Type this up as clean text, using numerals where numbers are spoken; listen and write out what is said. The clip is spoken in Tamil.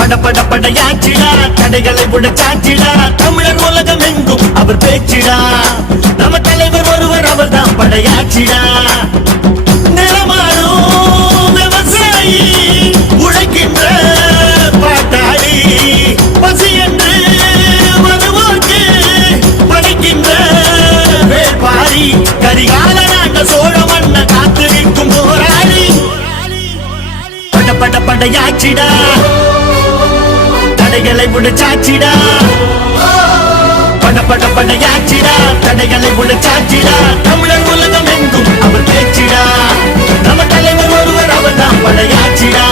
பட பட படையாச்சிடா தடைகளை உடைச்சாச்சிடா தமிழர் உலகம் எங்கும் அவர் பேச்சிடா நம்ம தலைவர் ஒருவர் அவர் தான் படையாச்சிடா நிலமாடும் விவசாயி உழைக்கின்ற பாட்டாளி பசி என்று வருவோர்க்கு படைக்கின்ற வேட்பாரி கரிகால நாட்ட சோழ மன்ன காத்து நிற்கும் போராளி பட பட படையாச்சிடா தடைகளை உடைச்சாச்சிடா பட பட படையாச்சிடா தடைகளை உடைச்சாச்சிடா தமிழர் உலகம் எங்கும் அவர் பேச்சிடா நம்ம தலைவர் ஒருவர் அவர் தான் படையாச்சிடா